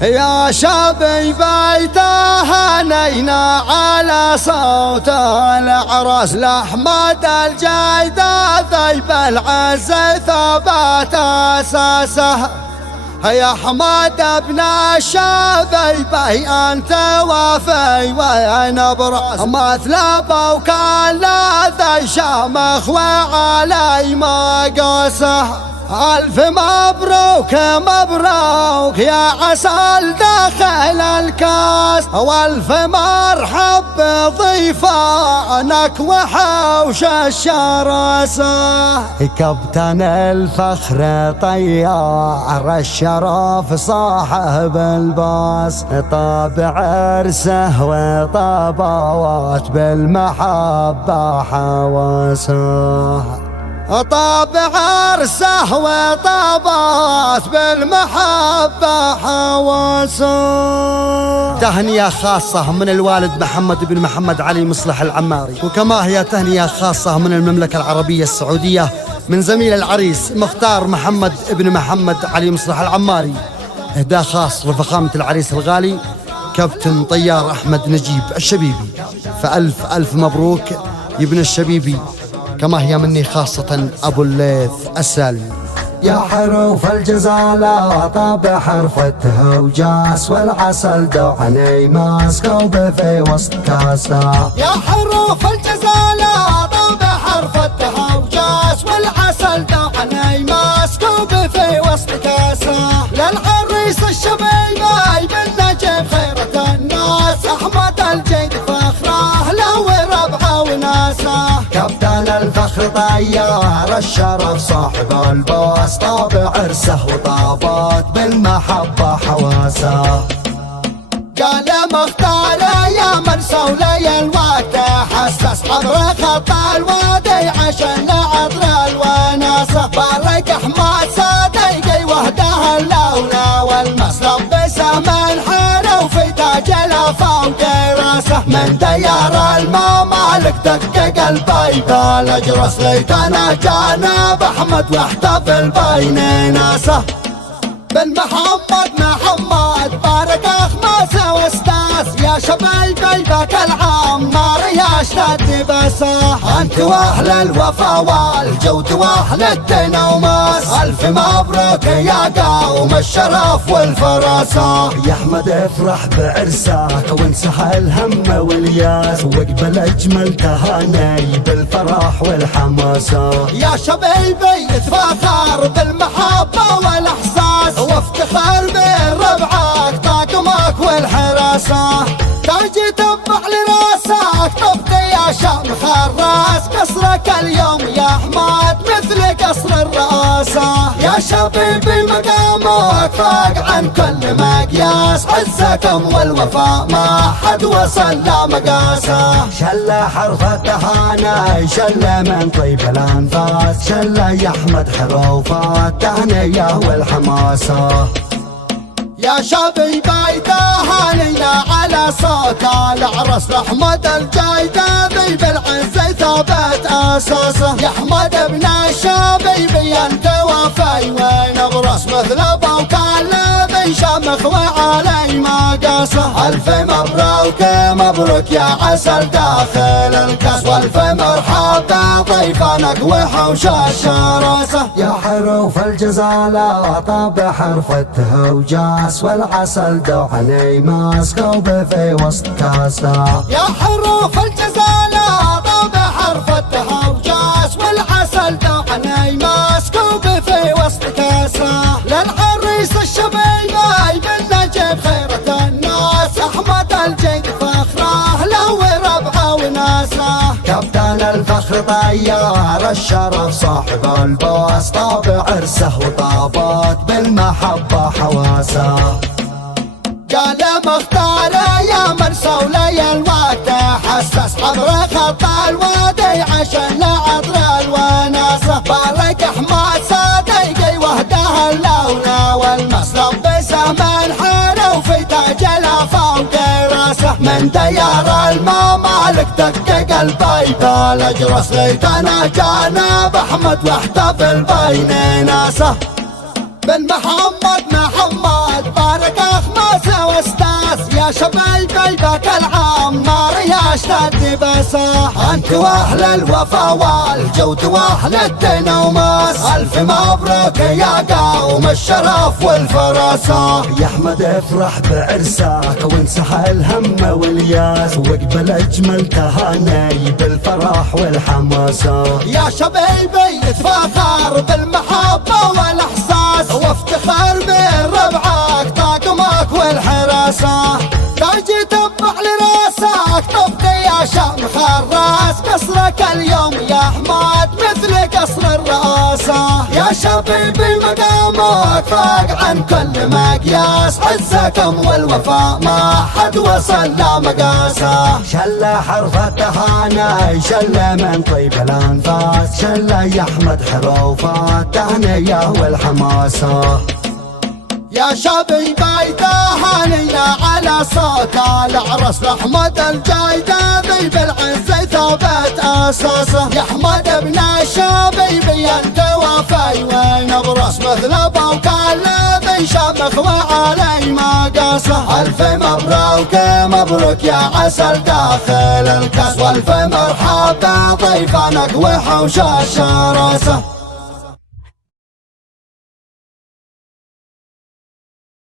يا شبي بيته هنينا على صوت العرس لأحمد الجيدة ذيب العز ثبت أساسه. يا أحمد ابن الشبيبي أنت وفي وين برأس مثلبه وكان لذي شامخ وعلي مقاسه. ألف مبروك مبروك يا عسل داخل الكاس، والف مرحب بضيفانك وحوش الشراسة. كابتن الفخر طيار الشرف صاحب الباس، طابع عرسه وطابات بالمحبة حواسه. طابع عرسه وطابات بالمحبة حواسه. تهنئة خاصة من الوالد محمد بن محمد علي مصلح العماري، وكما هي تهنئة خاصة من المملكة العربية السعودية من زميل العريس مختار محمد بن محمد علي مصلح العماري. إهداء خاص لفخامة العريس الغالي كابتن طيار أحمد نجيب الشبيبي، فألف ألف مبروك يا ابن الشبيبي. كما هي مني خاصة أبو الليث السالمي. يا حروف الجزالة طاب حرفتها وجاس، والعسل دوعني ماسكوب في وسط كاسة. يا حروف الجزالة طاب حرفتها وجاس، والعسل دوعني ماسكوب في وسط كاسة. للعريس الشبيبي بالنجيب خيرة الناس، أحمد الجيد فخره له وربعه وناسه. كابتن الفخر طيار الشرف صاحب الباس، طابع عرسه وطابات بالمحبة حواسه. قال مختار يا من سولي الوقت حسس عبر خط الوادي عشان لعطر الوناسة. بارك احمد صديقي وهده اللولة والمسرب بسمن حاره وفي تاج الافاق راسه. من ديار الممالك دق قلبي بالاجرس، ليتنا جانب احمد واحتفل بين ناسه. بن محمد بارك اخماسه واستاس، يا شبيبي ذاك العمار يشتد بسه. انت واهل الوفا والجود واهل الدين وماس، الف مبروك يا قوم الشرف والفراسه. يا احمد افرح بعرسك وانسى الهم والياس، واقبل اجمل تهاني بالفرح والحماسه. يا شبيبي اتفاخر بالمحبه والاحساس، وافتخر بربعك طاقمك والحراسه. تاجي تبع لراسك تبقي يا شمخ الراس، قصرك اليوم يا احمد مثل قصر الرئاسه. يا شبيبي مقامك فاق عن كل مقياس، عزكم والوفاء ما حد وصل لا مقاسه. شله حرف التهاني شله من طيب الانفاس، شله يا احمد حروفات تهنيه والحماسه. يا شبيبي تهانينا على صوت العرس، لأحمد الجيدة ذي بالعز ثابت أساسه. يا أحمد ابن الشبيبي أنت وفي وين برأس مثلبه وكان لذي شمخ وعلي مقاسه. ألف مبروك مبروك يا عسل داخل الكاس، والف مرحبا ضيفانك وحوش الشراسة. يا حروف الجزالة طاب حرفتها وجاس، والعسل دوعني ماسكوب في وسط كاسة. يا حروف الجزالة طاب حرفتها وجاس، والعسل دوعني ماسكوب في وسط كاسة. للعريس الشبيبي بالنجيب خيرة الناس، أحمد الجيد فخره له وربعه وناسه. كابتن الفخر طيار الشرف صاحب الباس، طابع عرسه وطابات بالمحبة حواسه. قال مختار يا من سولي الوقت حسس عبر خط الوادي عشان لعطر الوناسة. بارك احمد صديقي وهده اللولة والمسرب بسمن حاره وفي تاج الافاق راسه. من ديار الممالك دق قلبي بالاجرس، ليتنا جانب احمد واحتفل بين ناسه. بن محمد بارك احمد عشنا الدباسة. انت واهل الوفا والجود واهل الدين وماس، الف مبروك يا قوم الشرف والفراسة. يا احمد افرح بعرسك وانسحى الهم والياس، واقبل اجمل تهاني بالفرح والحماسة. يا شبيبي اتفاخر بالمحبة والاحساس، وافتخر من ربعك طاقمك والحراسة. تاجي تبع لراسك تبقي يا شمخ الراس، قصرك اليوم يا احمد مثل قصر الرئاسة. يا شبيبي مقامك فاق عن كل مقياس، عزكم والوفاء ما حد وصل لا مقاسة. شلة حرف التهاني شلة من طيب الانفاس، شلة يا احمد حروفات تهنية والحماسة. يا شبيبي تهانينا على صوت العرس، لأحمد الجايدة ذي بالعز ثابت أساسه. يا أحمد ابن الشبيبي أنت وفي ونبرس، مثل أبوك الذي شمخ وعلي مقاسه. ألف مبروك مبروك يا عسل داخل الكاس، والف مرحبا ضيفانك وحوش الشراسة.